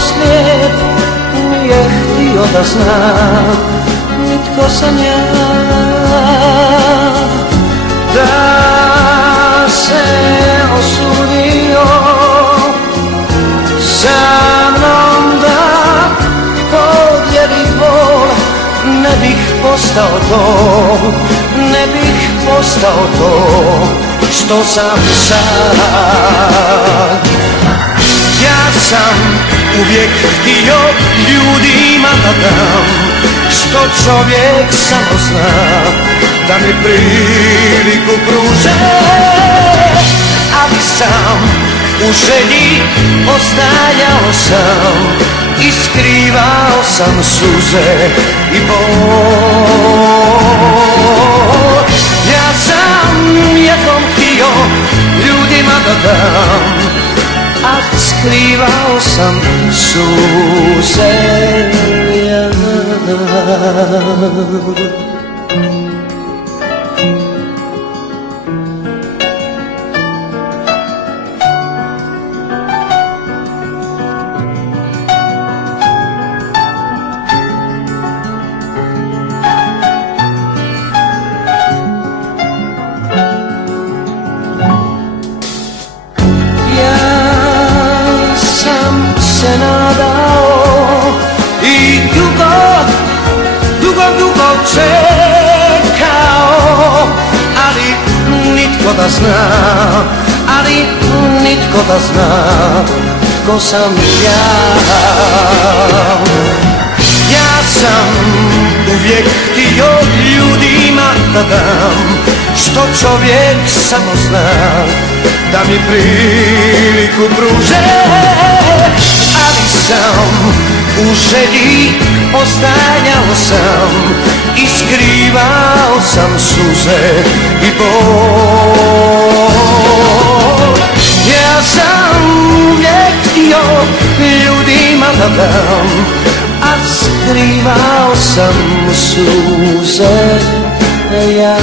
slijep nije htio da zna, nitko sam ja, da se osudio sa mnom da podijeli bol. Ne bih postao to, ne bih postao to što sam sad. Ja sam uvijek htio ljudima da dam što čovjek samo zna, da mi priliku pruže, ali sam u želji ostajao sam i skrivao sam suze i bol. Ja sam jednom htio ljudima da dam, a skrivao sam suze. Se nadao i dugo čekao, ali nitko da zna, ali nitko da zna tko sam ja. Ja sam uvijek htio ljudima da dam što čovjek samo zna, da mi priliku pruže, ali sam u želji ostajao sam i skrivao sam suze i bol. Ja sam uvijek htio ljudima da dam, a skrivao sam suze. Ja